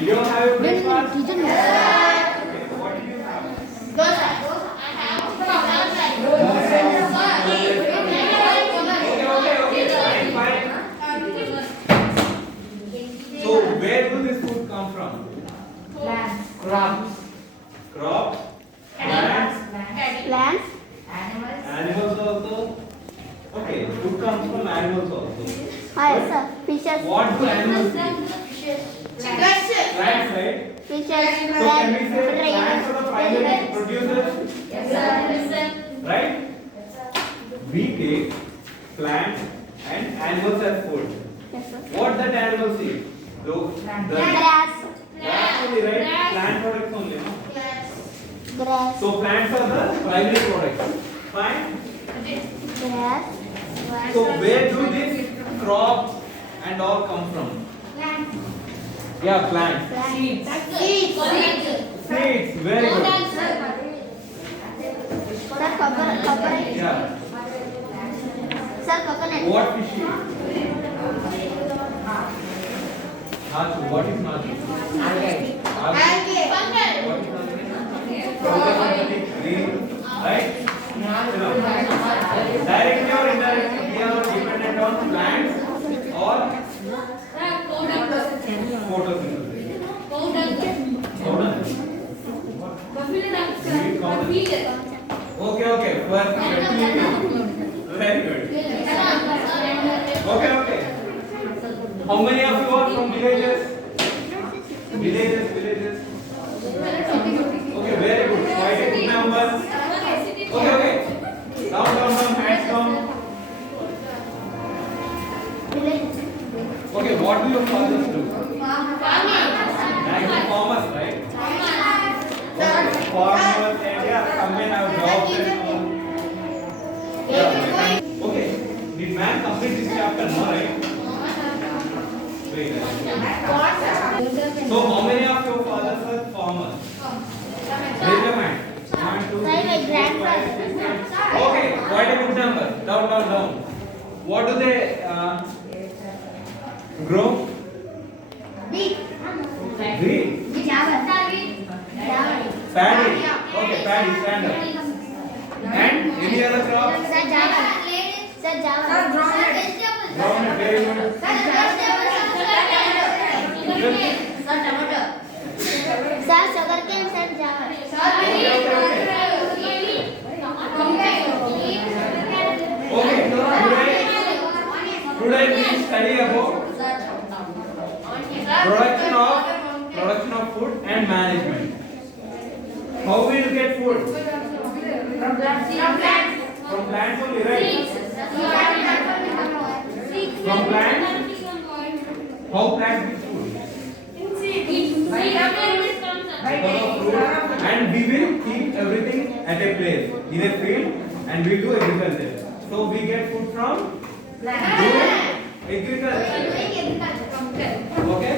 Did you have your breakfast? Teacher, Okay, what did you have? Okay, fine. So where will this food come from? Crops. Crops, plants, plants, animals also. Okay, food comes from animals also. hi sir, fishes, What do animals eat? Plants, right? fishes, So can we say plants are the primary producers? Right? We take plants and animals as food. yes sir, What that animals eat? The grass, grass only, right? Plant products only, no? grass, So plants are the primary products. Fine? grass, So where do these crops and all come from? Yeah, plants. seeds, Seeds, very good. sir, coconut, Yeah. sir, coconut, What fish eat? Nachu. What is nachu? Algae. Algae. What is algae? Coconut, green, right? Directly or indirectly, we are dependent on plants or photosynthesis. Powder. Okay. First, very good. Okay. How many of you are from villages? Villages. Okay, very good. Quite a good number. Okay. Down, hands down. village, Okay, what do your fathers do? Like farmers, right? Okay, farmers, and yeah, some may have jobs and all. Yeah. Okay, did man complete this chapter? No, right? Wait. So, how many of your fathers are farmers? Raise your hand. 1, 2, 3, my 4, grandfather. 5, 6, 7. Okay, quite a good number. Down. What do they grow? wheat, Wheat. Paddy. Okay, paddy, stand up. And any other crop? Groundnut, very good. Sir, sugarcane, sir, java. Okay, today we study about production of food and management. How will you get food? From plants only, right? From plants? How plants get food? Because of fruit. And we will keep everything at a place, in a field, and we do agriculture. So we get food from doing agriculture. Okay?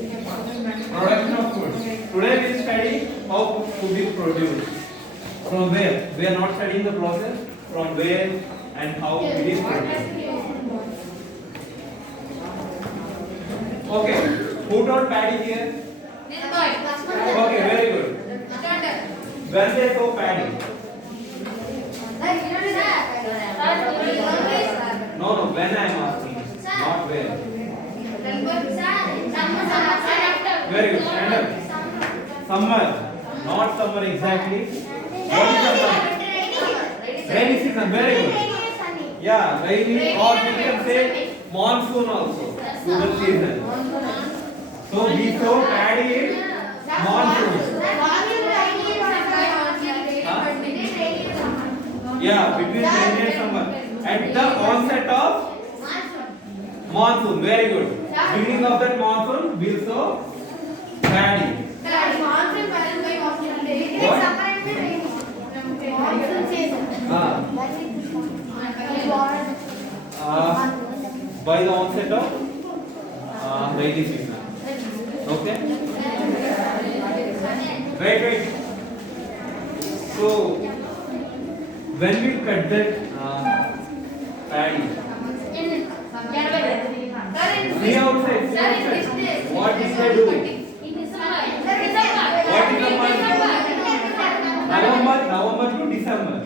Production of food. Today we study how food is produced. From where? We are not studying the process. From where and how it is produced. Okay. Who taught paddy here? Okay, very good. When they sow paddy? No, when I am asking. Not where. Very good. Stand up. Summer. Not summer exactly. What is summer? Rainy season. Very good. Yeah, rainy or we can say monsoon also. To the season. So we sow paddy in monsoon. Yeah, between rainy and summer. At the onset of monsoon. Very good. Beginning of that monsoon, we sow paddy. By the onset of rainy season. Okay? Wait. So when we cut that paddy, see outside. What did they do? What is the month? November to December.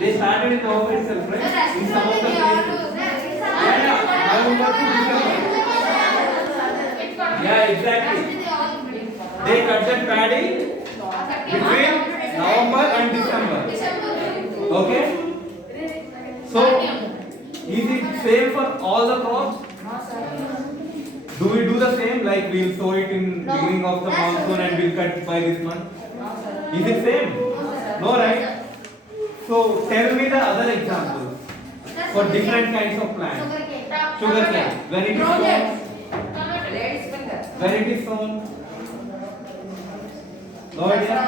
They started in November itself, right? In some of the places. Yeah, November to December. Yeah, exactly. They cut that paddy between November and December. Okay? So, is it same for all the crops? Do we do the same? Like we'll sow it in beginning of the monsoon and we'll cut by this month? Is it same? No, right? So, tell me the other examples for different kinds of plants. Sugarcane. When it is sown? When it is sown? No idea?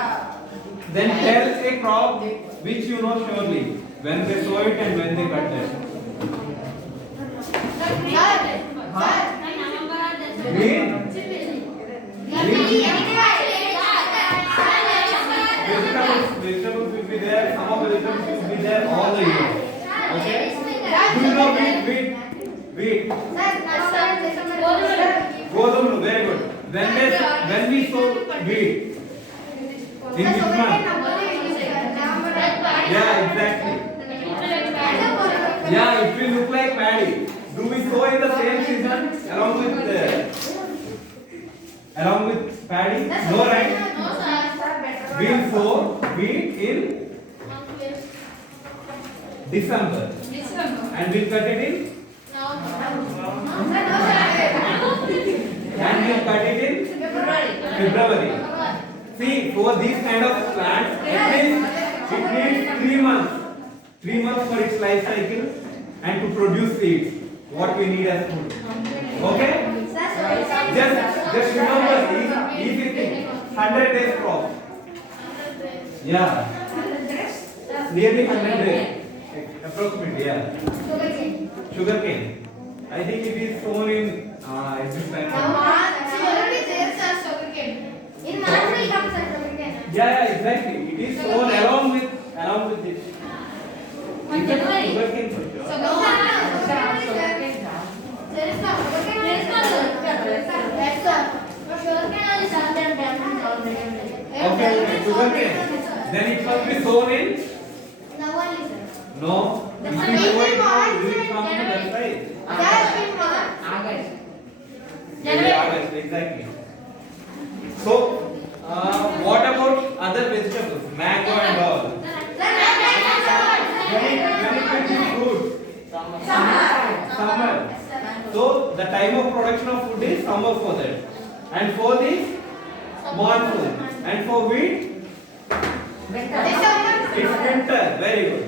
Then tell a crop which you know surely when they sow it and when they cut it. Green? Vegetables will be there. Some of vegetables will be there all the year. Okay? Do you know wheat? Godum, very good. When we sow wheat in this month? Yeah, exactly. Yeah, it will look like paddy. Do we sow in the same season along with paddy? No, right? We'll sow wheat in December and we'll cut it in February. See, for these kind of plants, it needs 3 months. 3 months for its life cycle and to produce seeds. What we need as food. Okay? Just remember easy thing. 100 days crop. Yeah. Nearly 100 days. Approximately, yeah. Sugarcane. I think it is sown in this time. Yeah, exactly. It is sown along with this. Sugarcane for sure. Okay, sugarcane. Then it must be sown in? No. If you sow it now, it will come to that side. August, exactly. So, what about other vegetables? Mango and all. When it will be fruit? Summer. So, the time of production of food is summer for that. And for this, monsoon. And for wheat, it's winter. Very good.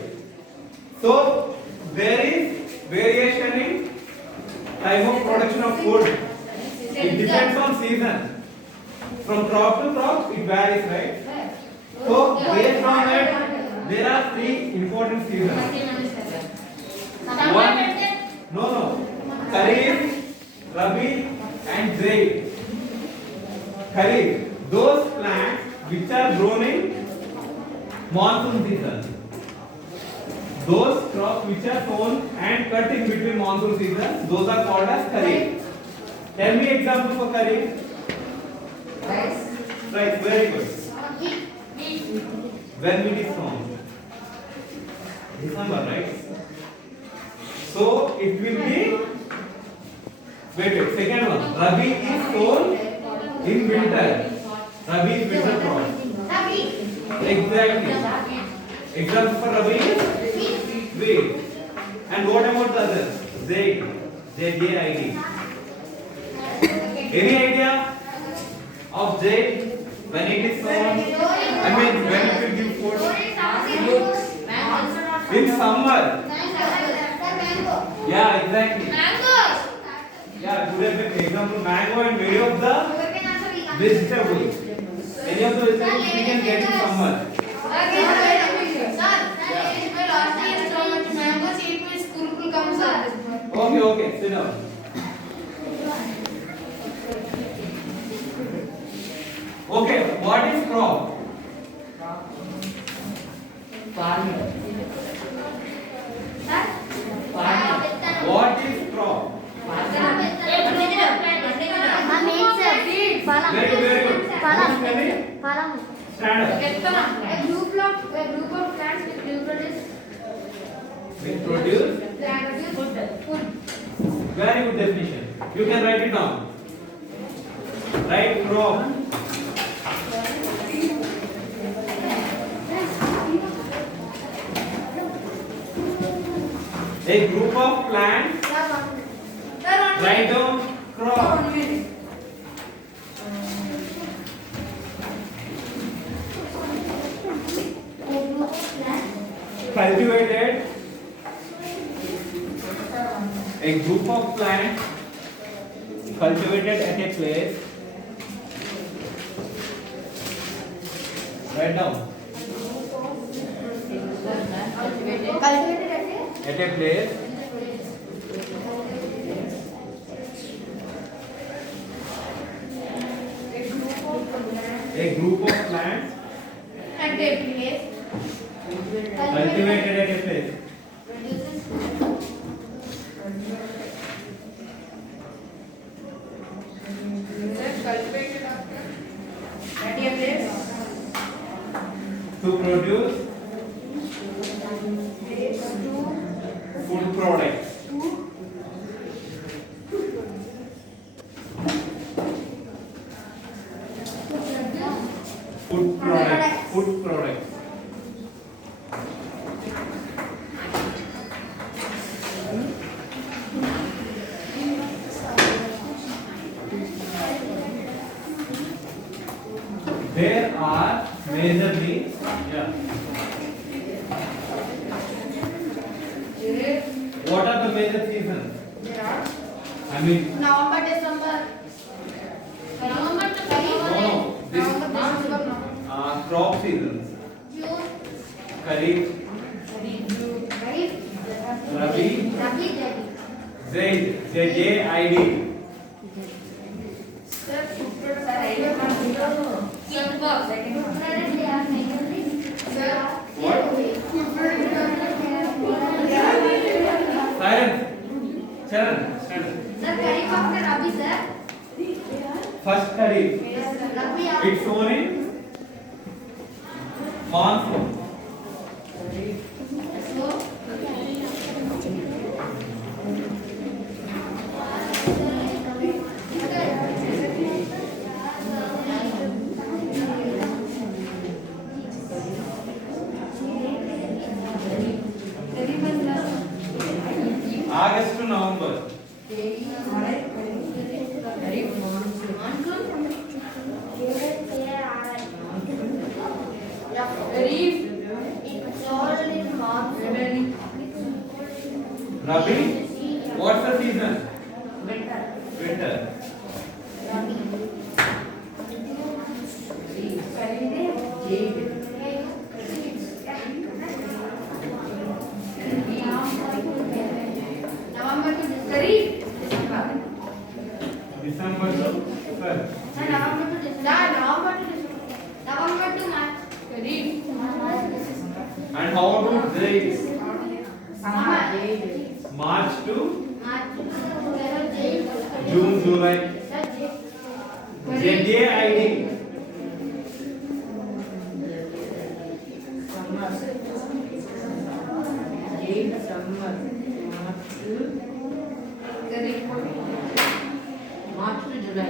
So, there is variation in time of production of food. It depends on season. From crop to crop, it varies, right? So, based on that, there are 3 important seasons. One, no. Kharif, Rabi, and Zaid. Kharif, those plants which are grown in monsoon season. Those crops which are sown and cut in between monsoon season, those are called as Kharif. Tell me example for Kharif. Right, very good. When it is sown? December, right? So it will be. Wait. Second one. Rabi is sown in winter. Rabi is winter crop. Exactly. Example for Rabi is wheat. And what about the others? Zaid. Z-A-I-D. Any idea of Zaid when it is sown? I mean, when it will give food? In summer. Yeah, exactly. Yeah, good example. Mango and many of the vegetables. Any of the vegetables we can get in summer. Okay, sit down. Okay, what is crop? Farming. Sir. Farming. What is crop? Farming. Means Palam. Very good. Palam. Who's coming? Palam. Stand up. A group of plants which reproduce We produce. food. Very good definition. You can write it down. Write crop. A group of plants. Write down crop. Cultivated. A group of plants cultivated at a place. Write down. At a place. A group of plants cultivated at a place. To produce food products. Food products. Food products. There are majorly, yeah. What are the major seasons? I mean, November, December. November to no, this crop seasons. June. Kharif, Rabi, Zaid, Zaid. Silence. Charan, stand up. First Kharif. It's shown in monsoon. August to November. Rabi. What's the season? Winter. December to Feb. And how about days? March to June, July. ZJID. March to July.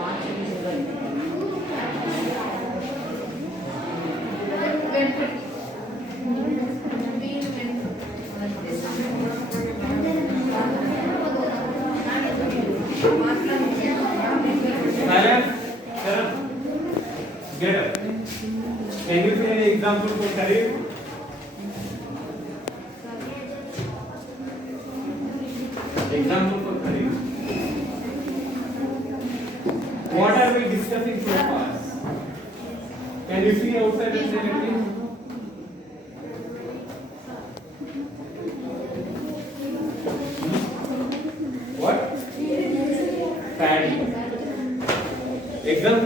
March to July. Silence. Sharan. Get up. Can you say any example for Kharif? Example for Kharif. What are we discussing so far? Can you see outside and say anything?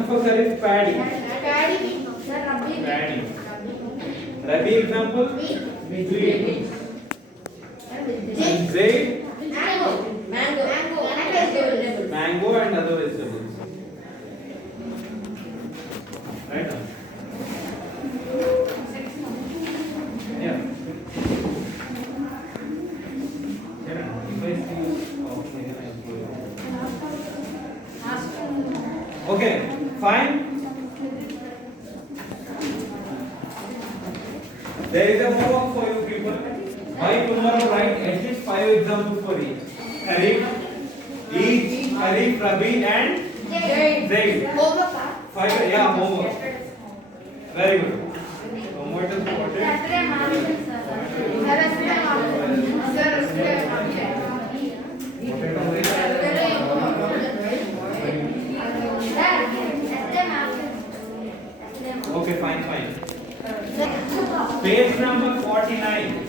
before sir is paddy. Paddy. Sir, Rabi. Paddy. Rabi example. Wheat. Zaid. Mango and other vegetables. Right? Yeah. Okay, fine. There is a homework for you people. By tomorrow write at least 5 examples for each. Kharif, Rabi and Zaid. 5, yeah, homework. Very good. Homework is important. Okay, fine. Page number 49.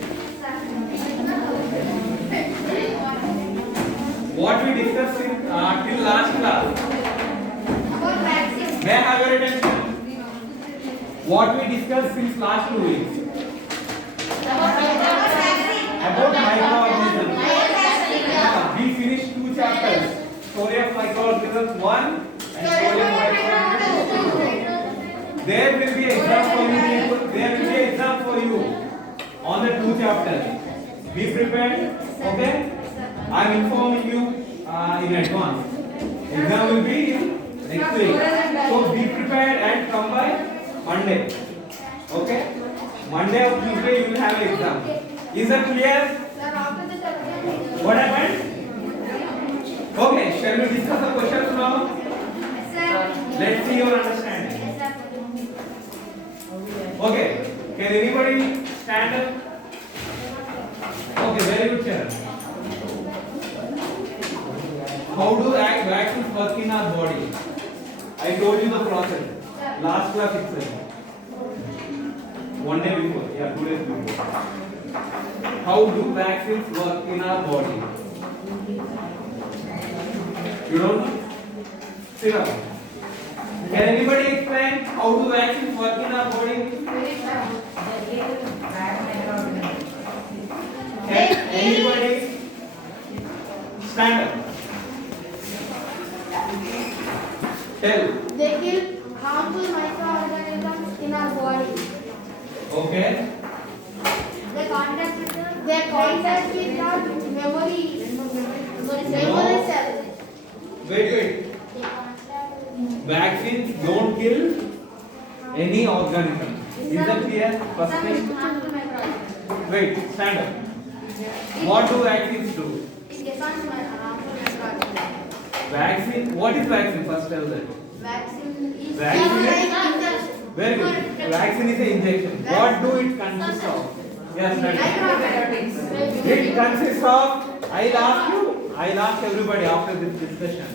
What we discussed in till last class. May I have your attention? What we discussed since last 2 weeks about microorganisms. We finished 2 chapters. Story of microorganisms 1 and story of microorganisms 2. There will be exam for you. There will be exam for you on the 2 chapters. Be prepared. Okay? I am informing you in advance. Exam will be next week. So be prepared and come by Monday. Okay? Monday or Tuesday you will have an exam. Is that clear? What happened? Okay, shall we discuss the questions now? Let's see your understanding. Okay, can anybody stand up? Okay, very good, sir. How do vaccines work in our body? I told you the process. Last class itself. 1 day before, yeah, 2 days before. How do vaccines work in our body? You don't know? Sit up. Can anybody explain how do vaccines work in our body? Can anybody stand up? Tell. They kill harmful microorganisms in our body. Okay. They contact with our memory cells. Wait. Vaccines don't kill any organism. Is that clear? First thing. Wait, stand up. What do vaccines do? Vaccine. What is vaccine? First tell that. Vaccine is Very good. Vaccine is an injection. What do it consist of? Yes, stand up. It consists of. I'll ask everybody after this discussion.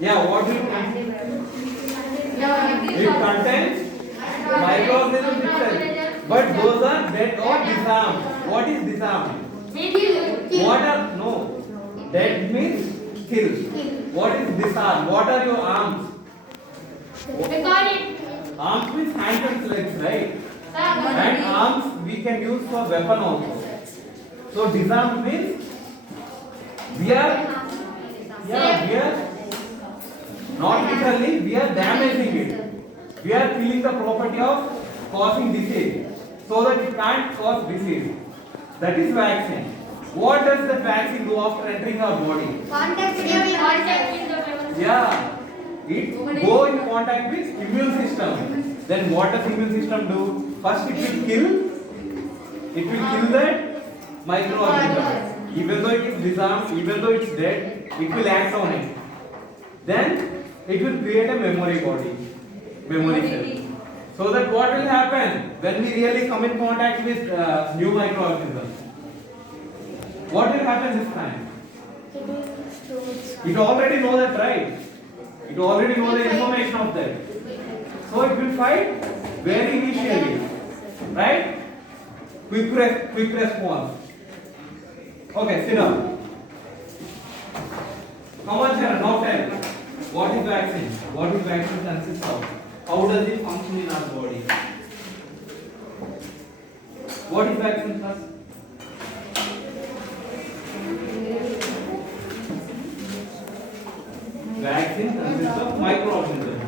Yeah, what do it consists? It contains microorganisms itself. But those are dead or disarmed. What is disarmed? What are no? Dead means kill. What is disarmed? What are your arms? Arms means hands and legs, right? And arms we can use for weapon also. So disarmed means we are not literally, we are damaging it. We are killing the property of causing disease so that it can't cause disease. That is vaccine. What does the vaccine do after entering our body? Yeah, it go in contact with immune system. Then what does immune system do? First it will kill that microorganism. Even though it is disarmed, even though it's dead, it will act on it. Then it will create a memory cell. So that what will happen when we really come in contact with new microorganisms? What will happen this time? It already know that, right? It already know the information of that. So it will fight very initially, right? Quick response. Okay, sit down. Come on, sir. Now tell. What is vaccine? What is vaccine consists of? How does it function in our body? What is vaccine first? Vaccine consists of microorganisms.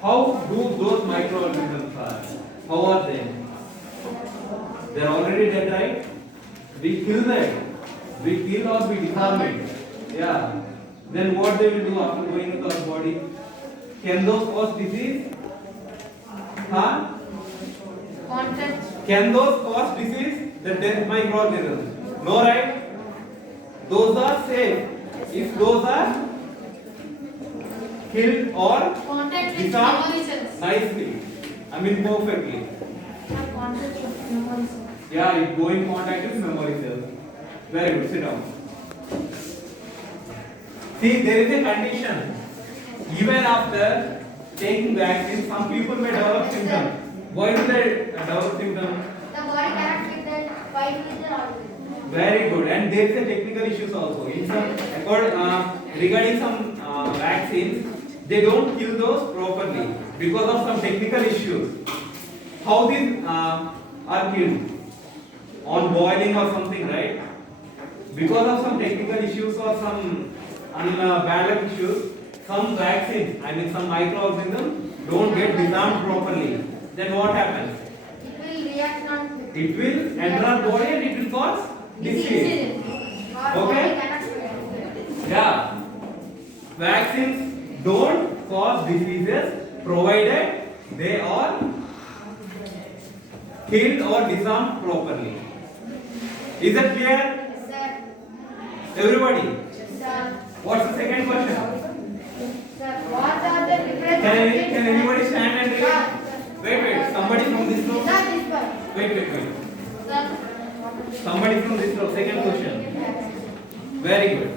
How do those microorganisms are? How are they? They are already dead, right? We kill them. We kill or we disarm it. Yeah. Then what they will do after going into our body? Can those cause disease? Huh? Contact. Can those cause disease? The dead microorganisms. No, right? Those are safe. If those are killed or Contact with disarmed memory cells. nicely, I mean perfectly. Contact with memory cells. Yeah, it go in contact with memory cells. Very good. Sit down. See, there is a condition. Even after taking vaccine, some people may develop symptoms. Why do they develop symptoms? The body cannot with that fight with the organism. Very good. And there is a technical issues also. In some, regarding some vaccines, they don't kill those properly because of some technical issues. How these are killed? On boiling or something, right? Because of some technical issues or some bad luck issues, some vaccines, I mean some microorganisms don't get disarmed properly. Then what happens? It will react on It will enter our body and it will cause disease. Okay? Yeah. Vaccines don't cause diseases provided they are killed or disarmed properly. Is that clear? Sir. Everybody? Sir. What's the second question? Sir, what are the different Can anybody stand and read? Wait. Somebody from this row. Sir, this one. Wait. Sir. Somebody from this row. Second question. Very good.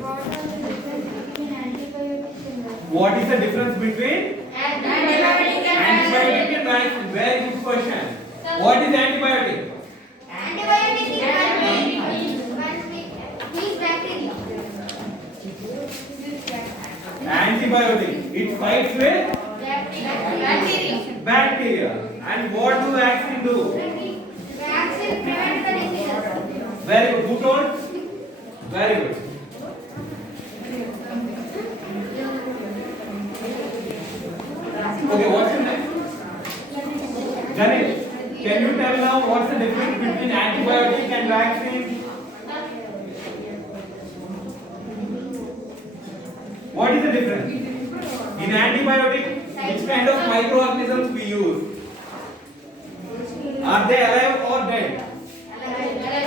What is the difference between antibiotic and vaccine? Very good question. What is antibiotic? Antibiotic is when we kill bacteria. Antibiotic. It fights with bacteria. And what do vaccine do? Vaccine prevents the diseases. Very good. Who told? Very good. Okay, what's your name? Ganesh, can you tell now what's the difference between antibiotic and vaccine? What is the difference? In antibiotic, which kind of microorganisms we use? Are they alive or dead?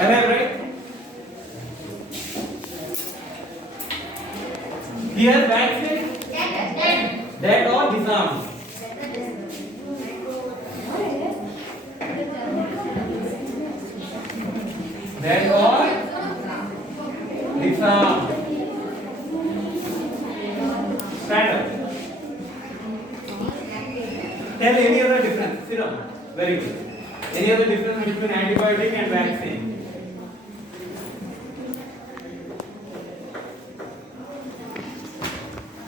Alive, right? Here vaccine, dead or disarmed. Dead or disarmed. Stand up. Tell any other difference. Sit down. Very good. Any other difference between antibiotic and vaccine?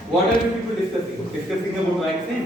What are you people discussing? Discussing about vaccine?